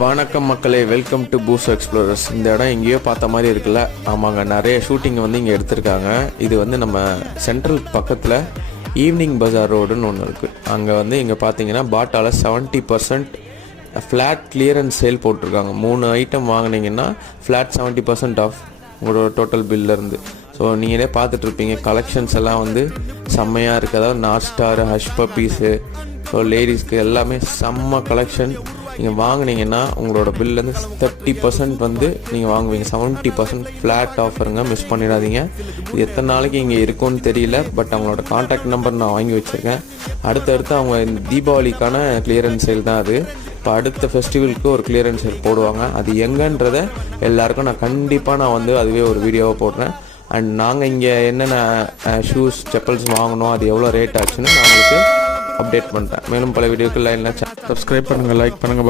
வணக்கம் மக்களே, welcome to boost explorers. இந்த இடம் எங்கேயோ பார்த்த மாதிரி இருக்குல்ல? ஆமாங்க, நிறைய ஷூட்டிங் வந்து இங்கே எடுத்திருக்காங்க. இது வந்து நம்ம சென்ட்ரல் பக்கத்தில் ஈவினிங் பஜார் ரோடுன்னு ஒன்று இருக்குது. அங்கே வந்து இங்கே பார்த்தீங்கன்னா பாட்டாவில் 70% ஃப்ளாட் கிளியரன்ஸ் சேல் போட்டிருக்காங்க. 3 ஐட்டம் வாங்கினீங்கன்னா ஃப்ளாட் 70% ஆஃப் உங்களோட டோட்டல் பில்லேருந்து. ஸோ நீங்களே பார்த்துட்ருப்பீங்க, கலெக்ஷன்ஸ் எல்லாம் வந்து செம்மையாக இருக்குது. அதாவது north star, hush puppies, so லேடிஸ்க்கு எல்லாமே செம்ம கலெக்ஷன். நீங்கள் வாங்கினீங்கன்னா உங்களோட பில்லேருந்து 30% வந்து நீங்கள் வாங்குவீங்க. 70% ஃப்ளாட் ஆஃபருங்க, மிஸ் பண்ணிடாதீங்க. இது எத்தனை நாளைக்கு இங்கே இருக்கும்னு தெரியல, பட் அவங்களோட கான்டாக்ட் நம்பர் நான் வாங்கி வச்சுருக்கேன். அடுத்தடுத்து அவங்க இந்த தீபாவளிக்கான கிளியரன்ஸ் சேல் தான் அது. இப்போ அடுத்த ஃபெஸ்டிவலுக்கு ஒரு கிளியரன்ஸ் சேல் போடுவாங்க. அது எங்கன்றதை எல்லாருக்கும் நான் கண்டிப்பாக வந்து அதுவே ஒரு வீடியோவாக போடுறேன். அண்ட் நாங்கள் இங்கே என்னென்ன ஷூஸ், செப்பல்ஸ் வாங்கினோம், அது எவ்வளோ ரேட் ஆச்சுன்னு நான் உங்களுக்கு அப்டேட் பண்ணுறேன். மேலும் பல வீடியோக்கள் லைனில் சப்ஸ்கிரைப் பண்ணுங்கள், லைக் பண்ணுங்கள்.